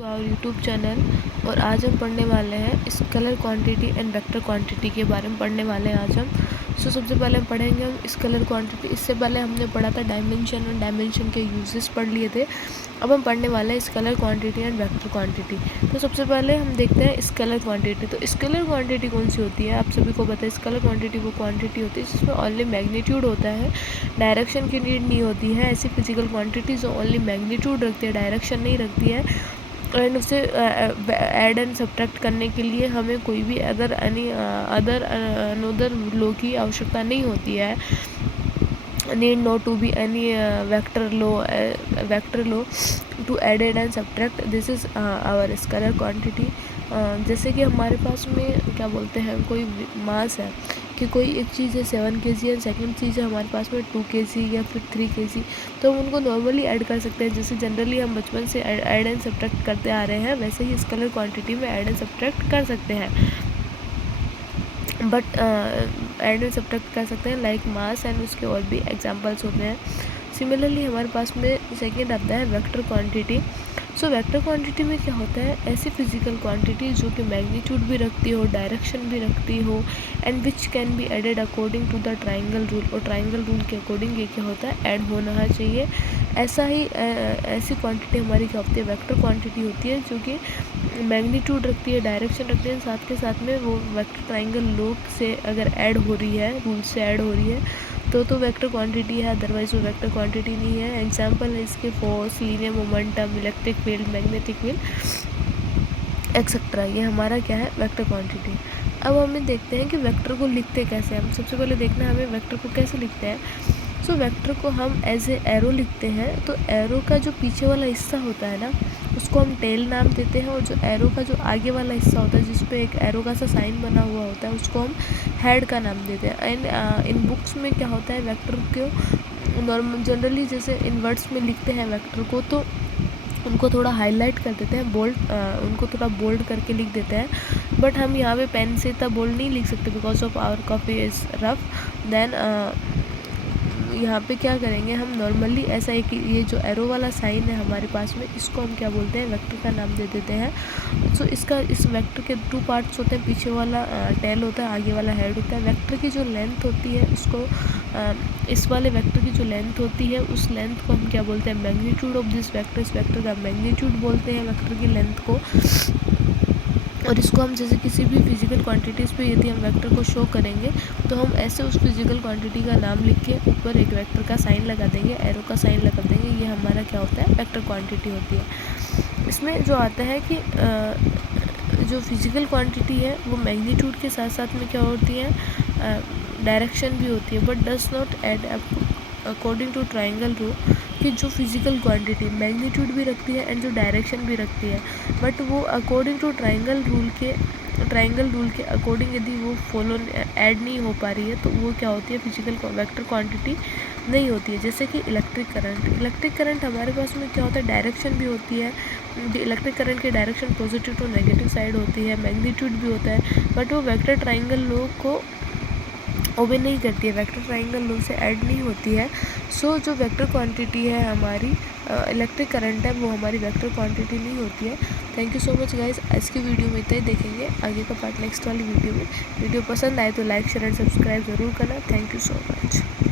To our YouTube channel. और आज हम पढ़ने वाले हैं scalar quantity and vector quantity के बारे में पढ़ने वाले हैं आज हम। सबसे पहले हम पढ़ेंगे हम स्केलर क्वांटिटी। इससे पहले हमने पढ़ा था डायमेंशन और डायमेंशन के यूजेस पढ़ लिए थे। अब हम पढ़ने वाले हैं scalar quantity and vector quantity. तो सबसे पहले हम देखते हैं स्केलर क्वांटिटी। तो स्केलर क्वांटिटी कौन सी होती है, आप सभी को पता है। स्केलर क्वांटिटी वो क्वांटिटी होती है जिसमें ओनली मैग्नीट्यूड होता है, डायरेक्शन की नीड नहीं होती है। ऐसी फिजिकल क्वांटिटी जो ओनली मैग्नीट्यूड रखती है, डायरेक्शन नहीं रखती है। एंड उसे ऐड एंड सब्ट्रैक्ट करने के लिए हमें कोई भी अनदर लो की आवश्यकता नहीं होती है। need not to be any vector law to add and subtract. This is our scalar quantity. जैसे कि हमारे पास में क्या बोलते हैं, कोई मास है कि कोई एक चीज़ है 7 kg एंड सेकंड चीज़ है हमारे पास में 2 kg या फिर 3 kg, तो हम उनको नॉर्मली ऐड कर सकते हैं। जैसे जनरली हम बचपन से ऐड एंड सब्ट्रैक्ट करते आ रहे हैं, वैसे ही स्केलर क्वांटिटी में ऐड एंड सब्ट्रैक्ट कर सकते हैं। बट ऐड एंड सब्ट्रैक्ट कर सकते हैं लाइक मास एंड उसके और भी एग्जांपल्स होते हैं। सिमिलरली हमारे पास में सेकेंड आता है vector quantity. So vector quantity में क्या होता है, ऐसी फिजिकल क्वांटिटी जो कि मैग्नीट्यूड भी रखती हो, डायरेक्शन भी रखती हो, and which can be added according to the triangle rule. और ट्राइंगल रूल के अकॉर्डिंग ये क्या होता है, ऐड होना चाहिए। ऐसा ही ऐसी क्वांटिटी हमारी क्या होती है, वेक्टर क्वांटिटी होती है, जो कि मैग्नीट्यूड रखती है, डायरेक्शन रखती है, साथ के साथ में वो वेक्टर ट्राइंगल लॉ से अगर ऐड हो रही है, रूल से ऐड हो रही है तो वेक्टर क्वांटिटी है, अदरवाइज वो वेक्टर क्वांटिटी नहीं है। एग्जांपल है इसके force, linear momentum, electric field, magnetic field etcetera. ये हमारा क्या है, वेक्टर क्वांटिटी। अब हमें देखते हैं कि वेक्टर को लिखते कैसे हैं। हम सबसे पहले देखना है हमें वेक्टर को कैसे लिखते हैं। सो वेक्टर को हम एज ए एरो लिखते हैं। तो एरो का जो पीछे वाला हिस्सा होता है ना, उसको हम टेल नाम देते हैं, और जो एरो का जो आगे वाला हिस्सा होता है जिस पे एक एरो का सा साइन बना हुआ होता है, उसको हम हेड का नाम देते हैं। एंड इन बुक्स में क्या होता है, वेक्टर को नॉर्मल जनरली जैसे इन वर्ड्स में लिखते हैं वेक्टर को, तो उनको थोड़ा हाईलाइट कर देते हैं, उनको थोड़ा बोल्ड करके लिख देते हैं। बट हम यहाँ पे पेन से इतना बोल्ड नहीं लिख सकते because of our copy is rough. Then यहाँ पे क्या करेंगे, हम नॉर्मली ऐसा एक ये जो एरो वाला साइन है हमारे पास में, इसको हम क्या बोलते हैं, वेक्टर का नाम दे देते हैं। सो इस वेक्टर के 2 पार्ट्स होते हैं, पीछे वाला टेल होता है, आगे वाला हेड होता है। वेक्टर की जो लेंथ होती है उसको इस वाले वेक्टर की जो लेंथ होती है उस लेंथ को हम क्या बोलते हैं, मैग्नीट्यूड ऑफ दिस वेक्टर। इस वेक्टर का मैग्नीट्यूड बोलते हैं वेक्टर की लेंथ को। और इसको हम जैसे किसी भी फिजिकल क्वांटिटीज़ पे यदि हम वेक्टर को शो करेंगे तो हम ऐसे उस फिजिकल क्वांटिटी का नाम लिख के ऊपर एक वेक्टर का साइन लगा देंगे, एरो का साइन लगा देंगे। ये हमारा क्या होता है, वेक्टर क्वांटिटी होती है। इसमें जो आता है कि जो फिजिकल क्वांटिटी है वो मैग्नीट्यूड के साथ साथ में क्या होती है, डायरेक्शन भी होती है, but does not add according to triangle rule. कि जो फिजिकल क्वांटिटी मैग्नीट्यूड भी रखती है एंड जो डायरेक्शन भी रखती है, बट वो अकॉर्डिंग टू ट्राइंगल रूल के अकॉर्डिंग यदि वो फॉलो ऐड नहीं हो पा रही है तो वो क्या होती है, फिजिकल वेक्टर क्वांटिटी नहीं होती है। जैसे कि इलेक्ट्रिक करंट हमारे पास में क्या होता है, डायरेक्शन भी होती है। इलेक्ट्रिक करंट की direction positive to negative side होती है, मैग्नीट्यूड भी होता है, बट वो वेक्टर ट्राइंगल लॉ को ओबे नहीं करती है, वेक्टर ट्राइंगल लॉ से ऐड नहीं होती है। सो जो वेक्टर क्वांटिटी है हमारी इलेक्ट्रिक करंट है, वो हमारी वेक्टर क्वांटिटी नहीं होती है। Thank you so much guys, आज की वीडियो में इतना ही। देखेंगे आगे का पार्ट नेक्स्ट वाली वीडियो में। वीडियो पसंद आए तो लाइक शेयर एंड सब्सक्राइब ज़रूर करना। Thank you so much.